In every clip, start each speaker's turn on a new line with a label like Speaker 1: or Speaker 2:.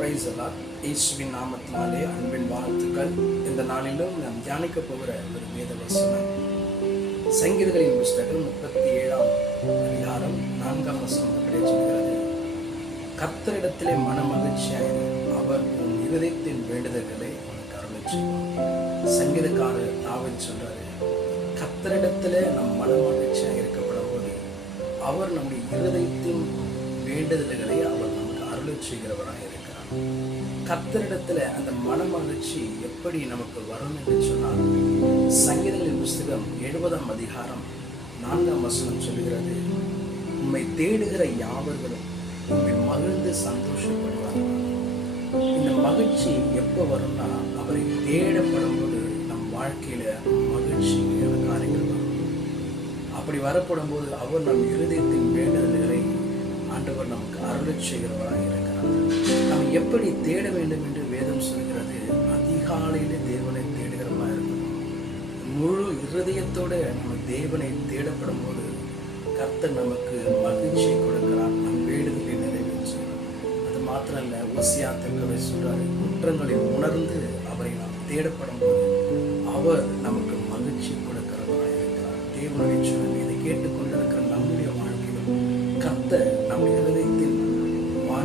Speaker 1: Price எல்லாம் இயேசுவின் நாமத்தினாலே அன்பின் வாழ்த்துக்கள். இந்த நாளிலும் நாம் தியானிக்க போகிற ஒரு வேத வசனம். சங்கீதங்களின் புஸ்தகம் முப்பத்தி ஏழாம் அதிகாரம் நான்காம் வசனம் கிடைச்சிருக்கிறது கத்தரிடத்திலே மன மகிழ்ச்சியாக அவர் உன் இருதயத்தின் வேண்டுதல்களை உனக்கு அருளை சங்கீதக்காரர் தாவல் சொல்றாரு கர்த்தரிடத்திலே நம் மனமகிழ்ச்சியாக இருக்கப்படும் போது அவர் நம்முடைய இருதயத்தின் வேண்டுதல்களை அவர் அருள் செய்கிறவராக இருக்கிறார். கத்தரிடத்துல அந்த மனமகிழ்ச்சி எப்படி நமக்கு வரும் என்று சொன்னால் சங்கீதங்களின் புஸ்தகம் எழுபதாம் அதிகாரம் நான்காம் வசனம் சொல்கிறது உம்மை தேடுகிற யாவர்களும் உண்மை மகிழ்ந்து சந்தோஷப்படுவார் இந்த மகிழ்ச்சி எப்போ வரும்னா அவரை தேடப்படும் போது நம் வாழ்க்கையில மகிழ்ச்சியான காரியங்கள் வரும். அப்படி வரப்படும் போது அவர் நம் இருதயத்தின் வேண்டுதல்களை ஆண்டவர் நமக்கு அருளச் செய்கிறவராக நாம் எப்படி தேட வேண்டும் என்று வேதம் சொல்கிறது? அதிகாலையிலே தேவனை தேடுகிறமா இருக்கணும். முழு இருதயத்தோட நம்ம தேவனை தேடப்படும் போது கர்த்தர் நமக்கு மகிழ்ச்சியை கொடுக்கிறார். நம் வேண்டுதலை நிறைவேற்றுகிறார் அது மாத்திரம் இல்லை ஓசியா தக்கவை சொல்றாரு குற்றங்களை உணர்ந்து அவரை நாம் தேடப்படும் போது அவர் நமக்கு மகிழ்ச்சி கொடுக்கிறவராக இருக்கிறார். தேவனுடைய சொல்லி இதை கேட்டுக்கொண்டு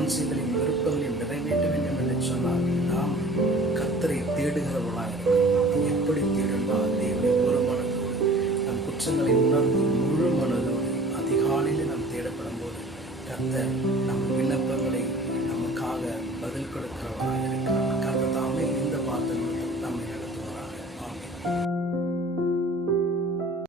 Speaker 1: ஆசைகளையும் விருப்பங்களையும் நிறைவேற்ற வேண்டும் என்று சொன்னால் நாம் கத்தரை தேடுகிறவர்களாக இருக்கிறோம் எப்படி தேடுமா தேவனை ஒரு மனதோடு நம் குற்றங்களை உணர்ந்து முழு மனதோடு அதிகாலையில் நாம் தேடப்படும் போது கத்தர் நம் விண்ணப்பங்களை நமக்காக பதில் கொடுக்கிறவராக இருக்கிறார். கர்த்தர் தாமே இந்த பாத்திரத்தில் நம்மை நடத்துவாராக. ஆகும்